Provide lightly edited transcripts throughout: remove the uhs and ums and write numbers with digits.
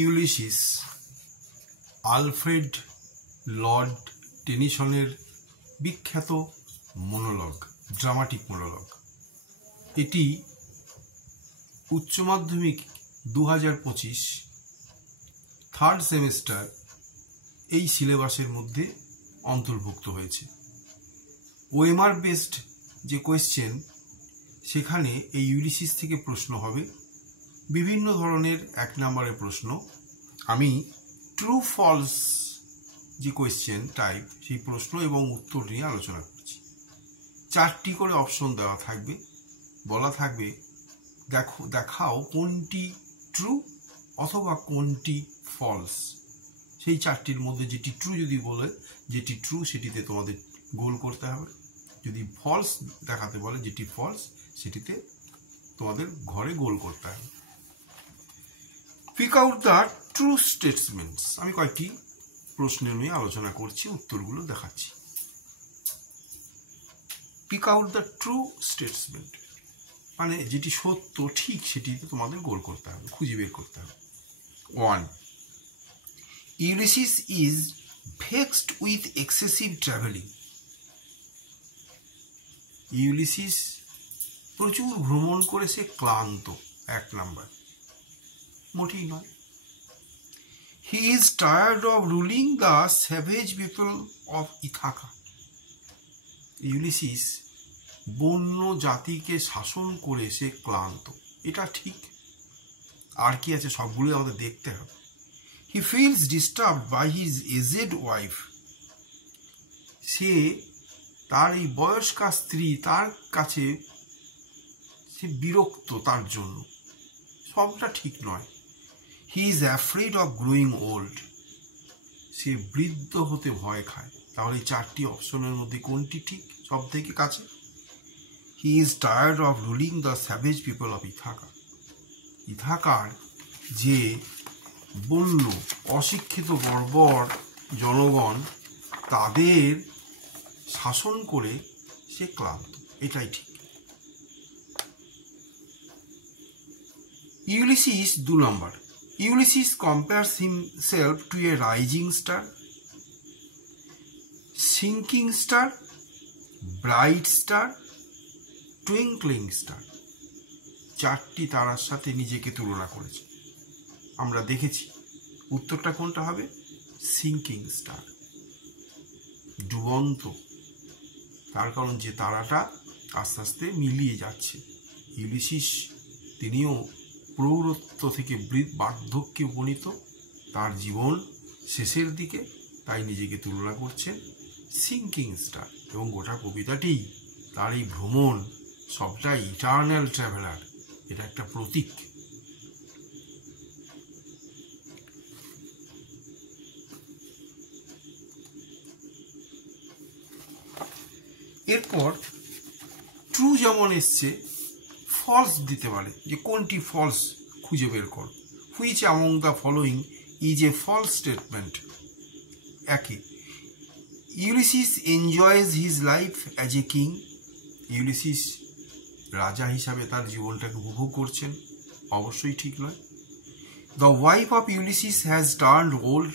Ulysses Alfred Lord টেনিসনের বিখ্যাত monologue, dramatic monologue. এটি উচ্চ মাধ্যমিক 2025 থার্ড সেমিস্টার এই সিলেবাসের মধ্যে অন্তর্ভুক্ত হয়েছে। ওএমআর বেসড যে কোয়েশ্চেন, সেখানে এই ইউলিসিস থেকে প্রশ্ন হবে, বিভিন্ন ধরনের 1 নম্বরের প্রশ্ন। আমি ট্রু ফলস যে কোয়েশ্চেন টাইপ, সেই প্রশ্ন এবং উত্তর নিয়ে আলোচনা করছি। 4টি করে অপশন দেওয়া থাকবে, বলা থাকবে দেখাও কোনটি ট্রু অথবা কোনটি ফলস। সেই 4টির মধ্যে যেটি ট্রু যদি বলে, যেটি ট্রু সেটিতে তোমাদের গোল করতে হবে। যদি ফলস দেখাতে বলে, যেটি ফলস সেটিতে তোমাদের ঘরে গোল করতে হবে। Pick out the true statements. আমি কয়েকটি প্রশ্ন নিয়ে আলোচনা করছি, উত্তরগুলো দেখাচ্ছি। Pick out the true statement মানে যেটি সত্য, ঠিক, সেটিতে তোমাদের গোল করতে হবে, খুঁজে বের করতে হবে। 1. Ulysses is vexed with excessive traveling. Ulysses প্রচুর ভ্রমণ করে সে ক্লান্ত, 1 নম্বর। মোটেই নয়। He is tired of ruling the savage people of Ithaca. Ulysses বন্য জাতিকে শাসন করে সে ক্লান্ত, এটা ঠিক। আর কি আছে, সবগুলো আমাদের দেখতে হবে। He feels disturbed by his aged wife. সে তার এই বয়স্কা স্ত্রী, তার কাছে সে বিরক্ত, তার জন্য। সবটা ঠিক নয়। He is afraid of growing old. সে বৃদ্ধ হতে ভয় খায়। তাহলে 4টি অপশনের মধ্যে কোনটি ঠিক সব থেকে কাছে? He is tired of ruling the savage people of Ithaca. ইথাকার যে বন্য অশিক্ষিত বর্বর জনগণ, তাদের শাসন করে সে ক্লান্ত, এটাই ঠিক। Ulysses 2 number. Ulysses compares himself to a rising star, sinking star, bright star, twinkling star। 4টি তারার সাথে নিজেকে তুলনা করেছে। আমরা দেখেছি উত্তরটা কোনটা হবে? সিঙ্কিং স্টার, ডুবন্ত। তার কারণ যে তারাটা আস্তে আস্তে মিলিয়ে যাচ্ছে। ইউলিসিস তিনিও প্রৌঢ়ত্ব থেকে বার্ধক্যে উপনীত, তার জীবন শেষের দিকে, তাই নিজেকে তুলনা করছেন সিঙ্কিং স্টার। এবং গোটা কবিতাটি তার এই ভ্রমণ, সবটাই ইটার্নাল ট্রাভেলার, এটা একটা প্রতীক। এরপর ট্রু যেমন এসছে, ফলস দিতে পারে, যে কোনটি ফলস খুঁজে বের কর। Which among the following is a false statement. একই। Ulysses enjoys his life as a king. Ulysses রাজা হিসাবে তার জীবনটাকে উপভোগ করছেন, অবশ্যই ঠিক নয়। The wife of Ulysses has turned old.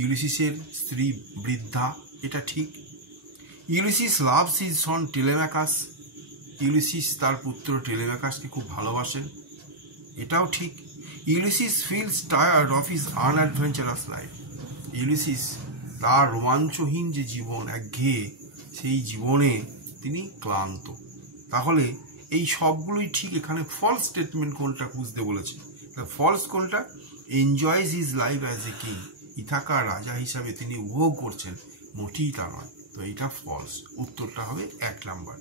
ইউলিসিসের স্ত্রী বৃদ্ধা, এটা ঠিক। Ulysses loves his son Telemachus. Ulysses তার পুত্র টেলেম্যাকাসকে খুব ভালোবাসেন, এটাও ঠিক। Ulysses feels tired of his unadventurous life. Ulysses তার রোমাঞ্চহীন যে জীবন, একঘেয়ে, সেই জীবনে তিনি ক্লান্ত। তাহলে এই সবগুলোই ঠিক। এখানে ফলস স্টেটমেন্ট কোনটা খুঁজতে বলেছে? ফলস কোনটা? Enjoys his life as a king. Ithaca রাজা হিসাবে তিনি উপভোগ করছেন, মোটেই তা নয়। তো এটা ফলস। উত্তরটা হবে 1 নম্বর।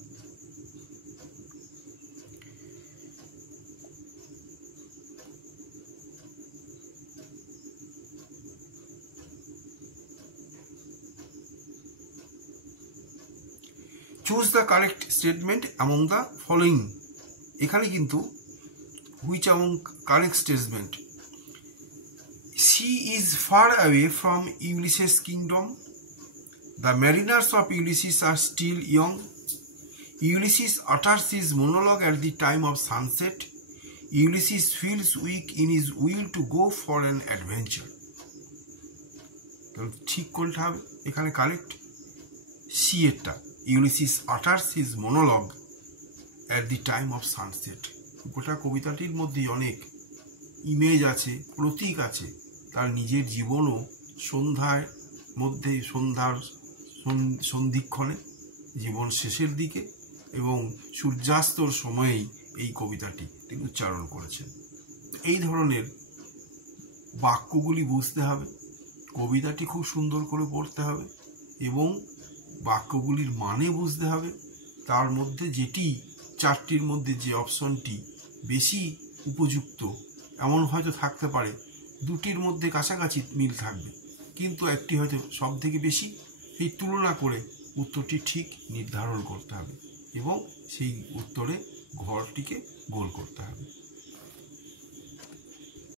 Choose the correct statement among the following. এখানে কিন্তু which among correct statement. Sea is far away from Ulysses kingdom. The mariners of Ulysses are still young. Ulysses utters his monologue at the time of sunset. Ulysses feels weak in his will to go for an adventure. ঠিক করতে হবে এখানে correct C এরটা। Ulysses utters his monologue at the time of sunset. গোটা কবিতাটির মধ্যে অনেক image আছে, প্রতীক আছে, তার নিজের জীবনও সন্ধ্যার মধ্যে, সন্ধ্যার সন্ধিক্ষণে, জীবন শেষের দিকে এবং সূর্যাস্তর সময়েই এই কবিতাটি তিনি উচ্চারণ করেছেন। এই ধরনের বাক্যগুলি বুঝতে হবে, কবিতাটি খুব সুন্দর করে পড়তে হবে এবং বাক্যগুলির মানে বুঝতে হবে। তার মধ্যে যেটি চারটির মধ্যে যে অপশনটি বেশি উপযুক্ত এমন হয়তো থাকতে পারে, দুটির মধ্যে কাছাকাছি মিল থাকবে, কিন্তু একটি হয়তো সব থেকে বেশি। এই তুলনা করে উত্তরটি ঠিক নির্ধারণ করতে হবে এবং সেই উত্তরে ঘরটিকে গোল করতে হবে।